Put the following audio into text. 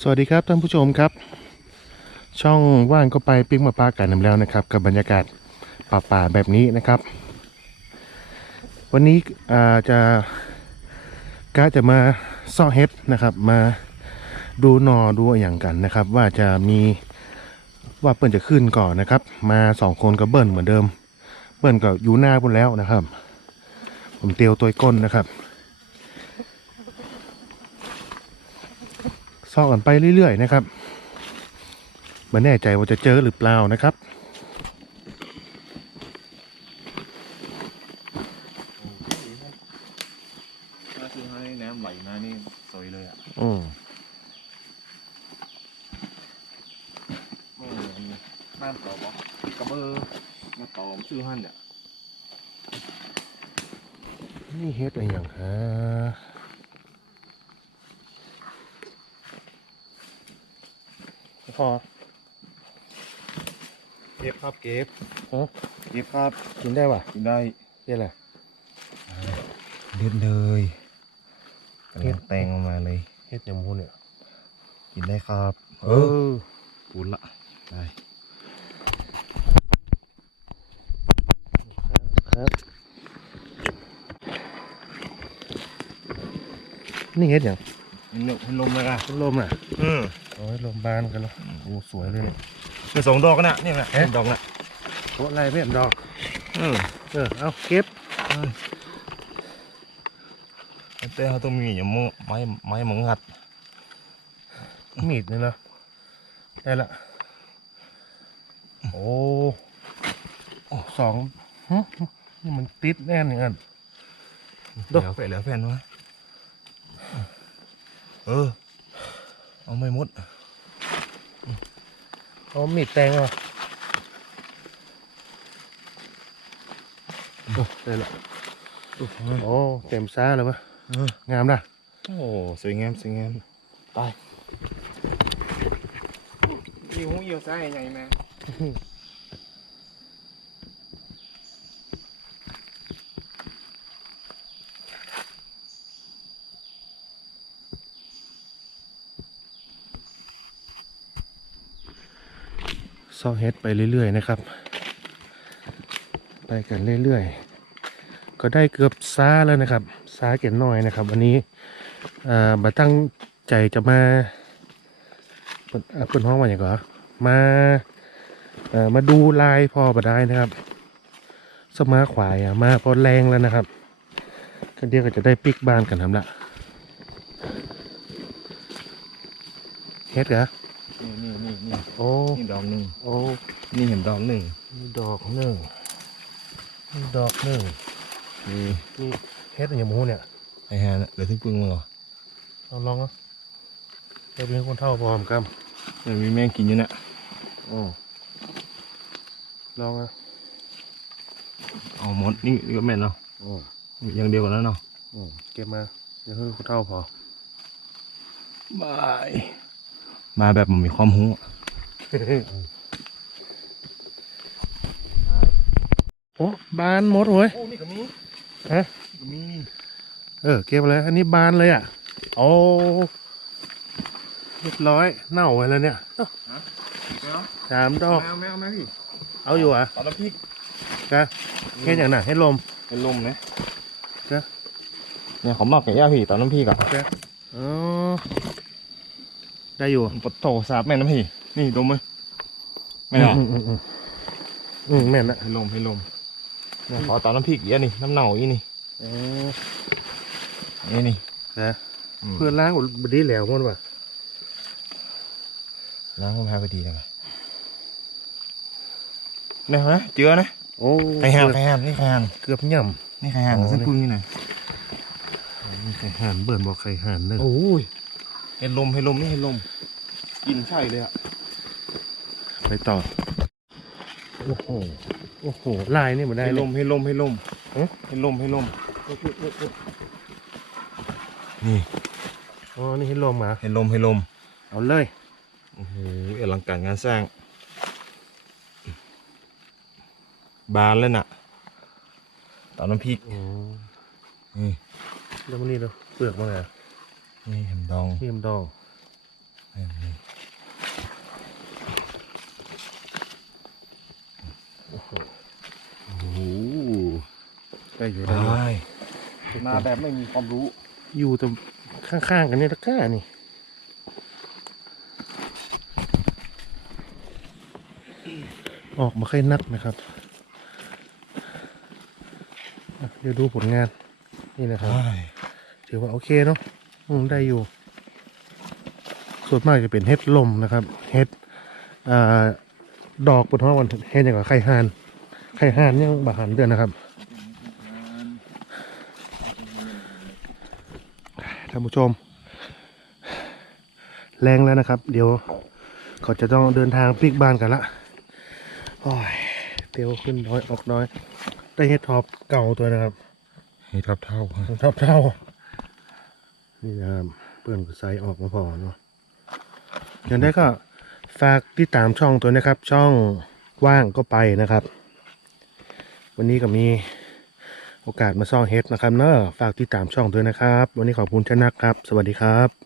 สวัสดีครับท่านผู้ชมครับ ช่องว่างก็ไปปิ๊กมาปลากันนำแล้วนะครับ กับบรรยากาศป่าๆแบบนี้นะครับ วันนี้จะกะจะมาซ่อเฮ็ดนะครับ มาดูนอดูอย่างกันนะครับ ว่าจะมีว่าเปิ้ลจะขึ้นก่อนนะครับ มาสองคนกับเบิ้ลเหมือนเดิม เบิ้ลก็อยู่หน้าพุ่นแล้วนะครับ ผมเตียวตัวก้นนะครับ ซอกกันไปเรื่อยๆนะครับไม่แน่ใจว่าจะเจอหรือเปล่านะครับถ้าคือให้น้ำไหลมานี่สวยเลยอะอืมไม่เหมือนน้ำเปล่าบอกกระเบอร์มาตอมชื่อหั่นเนี่ยนี่เฮ็ดอะไรอย่างฮะ พอ เก็บครับเก็บเก็บครับกินได้ป่ะกินได้เรียกอะไรเด็ดเลยกำเก็ลับงแตงออกมาเลยเฮ็ดยำมูเนี่ย กินได้ครับ เออปูนละได้ครับ นี่เฮ็ดอย่างมันเนอะมัน ลมเลยอะพัดลมอะอืมโอ้ยลมบานกันแล้วโอ้สวยเลยเนี่ยมีสองดอกกันนะนี่แหละเอ๊ะดอกน่ะโอ้ไรไม่เห็นดอกอืมเออเอาเก็บแต่เขาต้องมีอย่างมือไม้ไม้มังงัดมีดนี่เนาะได้ละโอ้โอ้สองหึนี่มันติดแน่นอย่างนั้นเหลือแผ่นเหลือแผ่นวะ เออ เอาไม่หมดเอามีดแตงอะโอ้ได้ละโอ้เต็มซ่าเลยวะเอองามนะโอ้สวยงามสวยงามตายอยู่หูเหี่ยวซ้ายใหญ่ไหม ซอเฮดไปเรื่อยๆนะครับ ไปกันเรื่อยๆ ก็ได้เกือบซาแล้วนะครับซาเก็นน้อยนะครับ วันนี้อ่อมาตั้งใจจะมาเปิดเอ่อเปิดห้องว่าอย่างก่อมาอ่อมาดูลายพอมาได้นะครับ สมาขวายมาพอแรงแล้วนะครับก็เดี๋ยวก็จะได้ปิกบ้านกันทำละเฮ็ดเหรอ นี่นี่นี่นี่โอ้นี่ดอกหนึ่งโอ้นี่เห็นดอกหนึ่งมีดอกหนึ่งมีดอกหนึ่งนี่นี่เฮ็ดอย่างหมูเนี่ยไอ้ฮะน่ะเหลือที่ปึ้งมั้งเหรอเอาลองอะเราเป็นคนเท่าพร้อมกันเดี๋ยวมีแมงกินอยู่เนี่ยโอ้ลองอะเอาหมดนี่ก็แม่นเนาะโอ้อย่างเดียวกันแล้วเนาะโอ้เก็บมาอย่าให้คนเท่าพอบาย มาแบบมันมีความหูโอ้บานหมดเว้ยโอ้นี่ก็มีฮะนี่ก็มีนี่เออ เก็บเลย อันนี้บานเลยอะ โอ้เรียบร้อยเน่าไปแล้วเนี่ยอีกแล้วสามดอกแมวแมวแมวพี่ เอาอยู่อะตอนน้ำพริกกะเฮ็ดอย่างน่ะให้ลมเป็นลมนะจ๊ะเนี่ยเขาหมักไก่ย่างพี่ตอนน้ำพริกอะอ๋อ ได้อยู่ปดโถสาบแม่น้ำพี่ นี่ดมไหมไม่เหรออืมอืมอืมอืมแม่นละให้ลมให้ลมเนี่ยขอตอนน้ำพริกอีกอันนี่น้ำเน่าอีนี่อ๋อนี่นี่นะอืมเพื่อนล้างบดีแล้วมันว่ะล้างก็แพ้ไปดีเลยเนี่ยนะเจือนะโอ้ไข่ห่านไข่ห่านนี่ไข่ห่านเกือบย่นี่ไข่ห่านอ๋อเส้นพึ่งนี่หน่อยำมีไข่ห่านเบิ่นบอกไข่ห่านเนอะโอ้ยเห็นลมเห็นลมนี่เห็นลมกลินใช่เลยอะไปต่อ โอ้โห โอ้โห ลายนี่มันได้เห็นเลลยมเห็นลมเห็นลมเอ๊ะเห็นลมเห็นลมนี่ อ๋อ นี่ให้ลมมาเห็นลมเห็นลม เอาเลย โอ้โหอลังการงานสร้าง บานเลยน่ะตอนน้ำพริกอ๋อนี่แล้วมันนี่เนาะเปลือกมันไง นี่เห็นดองเห็นดองโอ้โหได้อยู่ได้มาแบบไม่มีความรู้ อยู่แต่ข้างๆกันนี่ละก้านี่ออกมาค่อยนักนะครับเดี๋ยวดูผลงานนี่นะครับ ถือว่าโอเคเนาะ อืมได้อยู่ ส่วนมากจะเป็นเฮ็ดลมนะครับ เฮ็ดอ่าดอกบนท้องวันเฮ็ดอย่างกับไข่ห่าน ไข่ห่านยังบาหันเดือนนะครับท่านผู้ชม แรงแล้วนะครับ เดี๋ยวเขาจะต้องเดินทางพลิกบ้านกันละโอ้ยเตียวขึ้นน้อยออกน้อย ได้เฮ็ดท็อปเก่าตัวนะครับให้ทับเท่าท็อปเท่า นี่นะครับเปื่อนก็ไซส์ออกมาพอเนาะอย่างได้ก็ฝากติดตามช่องตัวนะครับ ช่องว่างก็ไปนะครับ วันนี้ก็มีโอกาสมาซ่องเฮดนะครับเนอะฝากติดตามช่องด้วยนะครับ วันนี้ขอบคุณชนะครับ สวัสดีครับ